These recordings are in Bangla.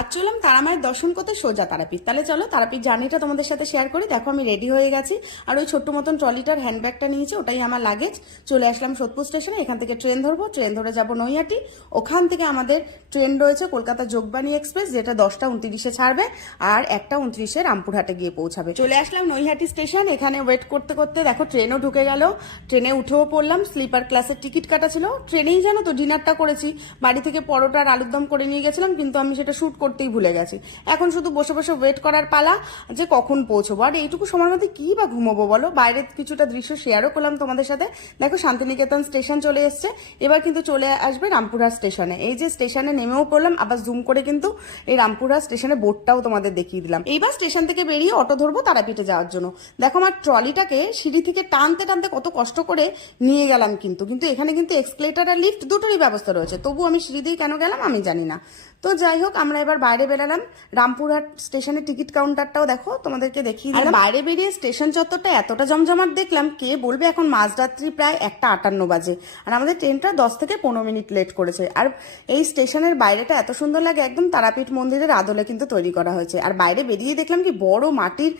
আজ চললাম তারামায়ের দর্শন করতে সোজা তারাপীঠ। তাহলে চলো তারাপীঠ জার্নিটা তোমাদের সাথে শেয়ার করি। দেখো আমি রেডি হয়ে গেছি, আর ওই ছোট্ট মতন ট্রলিটার হ্যান্ডব্যাগটা নিয়েছি, ওটাই আমার লাগেজ। চলে আসলাম সোদপুর স্টেশনে। এখান থেকে ট্রেন ধরবো, ট্রেন ধরে যাবো নৈহাটি। ওখান থেকে আমাদের ট্রেন রয়েছে কলকাতা যোগবাণী এক্সপ্রেস, যেটা 10টা 29-এ ছাড়বে আর 1টা 29-এ রামপুরহাটে গিয়ে পৌঁছাবে। চলে আসলাম নৈহাটি স্টেশন। এখানে ওয়েট করতে করতে দেখো ট্রেনও ঢুকে গেল। ট্রেনে উঠেও পড়লাম, স্লিপার ক্লাসের টিকিট কাটা ছিল। ট্রেনেই জানো তো ডিনারটা করেছি। বাড়ি থেকে পরোটা আর আলুর দম করে নিয়ে গেছিলাম, কিন্তু আমি সেটা শুট করতেই ভুলে গেছি। এখন শুধু বসে বসে ওয়েট করার পালা যে কখন পৌঁছবো। আর এইটুকু সময়ের মধ্যে কি বা ঘুমোবো বলো। বাইরের কিছুটা দৃশ্য শেয়ারও করলাম তোমাদের সাথে। দেখো শান্তিনিকেতন স্টেশন চলে এসছে, এবার কিন্তু চলে আসবে রামপুরহাট স্টেশনে। এই যে স্টেশনে নেমেও পড়লাম, আবার জুম করে কিন্তু এই রামপুরহাট স্টেশনের বোর্ডটাও তোমাদের দেখিয়ে দিলাম। এইবার স্টেশন থেকে বেরিয়ে অটো ধরবো তারাপীঠে যাওয়ার জন্য। দেখো আমার ট্রলিটাকে সিঁড়ি থেকে টানতে টানতে কত কষ্ট করে নিয়ে গেলাম, কিন্তু এখানে কিন্তু এক্সকেলেটর আর লিফট দুটোরই ব্যবস্থা রয়েছে, তবু আমি সিঁড়ি দিয়ে কেন গেলাম আমি জানি না। তো যাই হোক, আমরা এবার বাইরে বেরালাম। রামপুরহাট স্টেশনের টিকিট কাউন্টারটাও দেখো তোমাদেরকে দেখিয়ে দিলাম। বাইরে বেরিয়ে স্টেশন চত্বরটা এতটা জমজমাট দেখলাম, কে বলবে এখন মাঝরাত্রি প্রায় 1টা 58 বাজে, আর আমাদের ট্রেনটা 10 থেকে 15 মিনিট লেট করেছে। আর এই স্টেশনের বাইরেটা এত সুন্দর লাগে, একদম তারাপীঠ মন্দিরের আদলে কিন্তু তৈরি করা হয়েছে। আর বাইরে বেরিয়ে দেখলাম কি বড় মাটির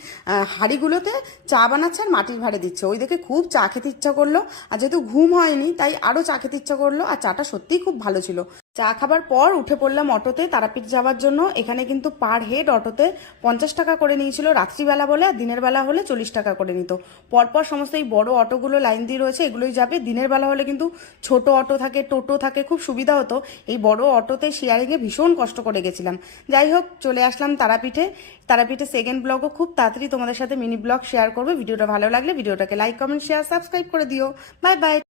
হাঁড়িগুলোতে চা বানাচ্ছে আর মাটির ভাড়ে দিচ্ছে। ওই দেখে খুব চা খেতে ইচ্ছা করলো, আর যেহেতু ঘুম হয়নি তাই আরো চা খেতে ইচ্ছা করলো। আর চাটা সত্যিই খুব ভালো ছিল। চা খাবার পর উঠে পড়লাম অটোতে তারাপীঠ যাওয়ার জন্য। এখানে কিন্তু পার হেড অটোতে 50 টাকা করে নিয়েছিল রাত্রিবেলা বলে, আর দিনের বেলা হলে 40 টাকা করে নিত। পরপর সমস্ত এই বড় অটোগুলো লাইন দিয়ে রয়েছে, এগুলোই যাবে। দিনের বেলা হলে কিন্তু ছোট অটো থাকে, টোটো থাকে, খুব সুবিধা হতো। এই বড় অটোতে শেয়ারিংয়ে ভীষণ কষ্ট করে গেছিলাম। যাই হোক, চলে আসলাম তারাপীঠে। তারাপীঠে সেকেন্ড ব্লগও খুব তাড়াতাড়ি তোমাদের সাথে মিনি ব্লগ শেয়ার করবে। ভিডিওটা ভালো লাগলে ভিডিওটাকে লাইক, কমেন্ট, শেয়ার, সাবস্ক্রাইব করে দিও। Bye bye.